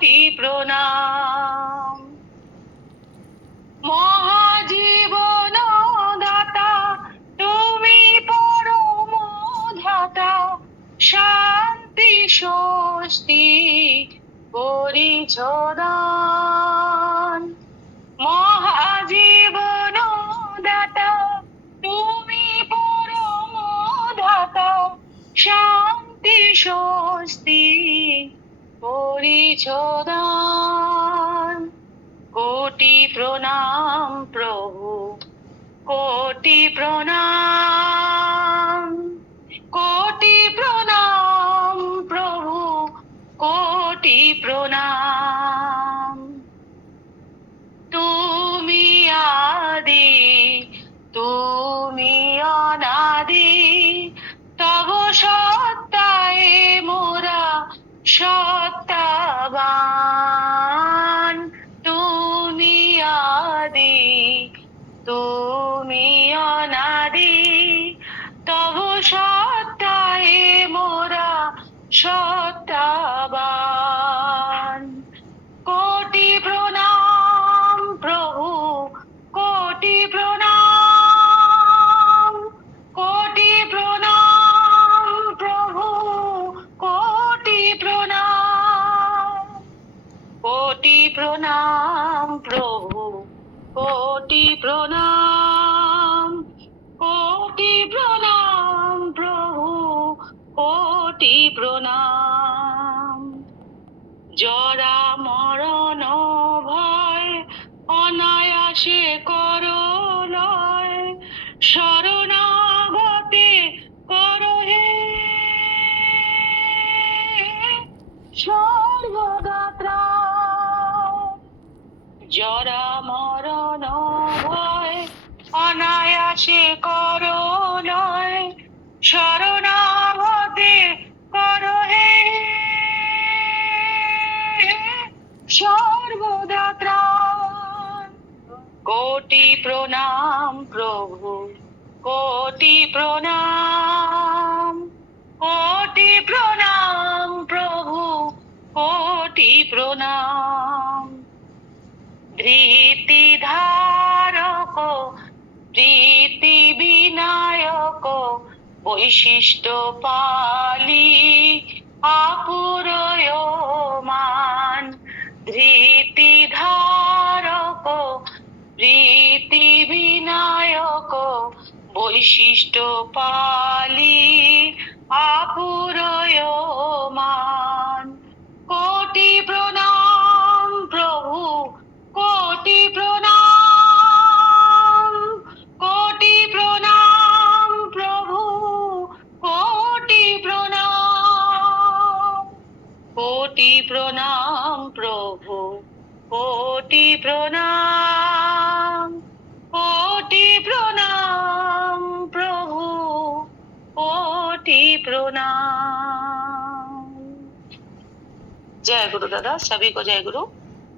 কোটি প্রণাম। মহাজীবন দাতা তুমি পরম ধাতা, শান্তি স্বস্তি করিছ দান। মহাজীবন দাতা তুমি পরম ধাতা, শান্তি স্বস্তি করিছ দান। কোটি প্রণাম প্রভু, কোটি প্রণাম, কোটি প্রণাম প্রভু, কোটি প্রণাম। তুমি আদি, তুমি অনাদি, তব সত্তায় মোরা সত্তাবান। তুমি আদি, তুমি অনাদি, তব সত্তায় মোরা সত্তাবান। কোটি প্রণাম প্রভু, কোটি প্রণাম, কোটি প্রণাম প্রভু, কোটি প্রণাম। কোটি প্রণাম প্রভু, কোটি প্রণাম, কোটি প্রণাম প্রভু, কোটি প্রণাম। জরা মরণ ভয় অনায়াসে করো লয়, শরণাগতে করো হে সর্বদা ত্রাণ। জরা মরণ ভয় অনায়াসে করো লয়, শরণাগতে করো হে সর্বদা ত্রাণ। কোটি প্রণাম প্রভু, কোটি প্রণাম, কোটি প্রণাম প্রভু, কোটি প্রণাম। ধৃতি ধারক, প্রীতি বিনায়ক, বৈশিষ্ট্য পালি আপুরয়মান। ধৃতি ধারক, প্রীতি বিনায়ক, বৈশিষ্ট্য পালি আপুরয়মান। কোটি প্রণাম প্রভু, কোটি প্রণাম, কোটি প্রণাম প্রভু, কোটি প্রণাম। কোটি প্রণাম প্রভু, কোটি প্রণাম, কোটি প্রণাম প্রভু, কোটি প্রণাম। जय गुरु दादा, सभी को जय गुरु।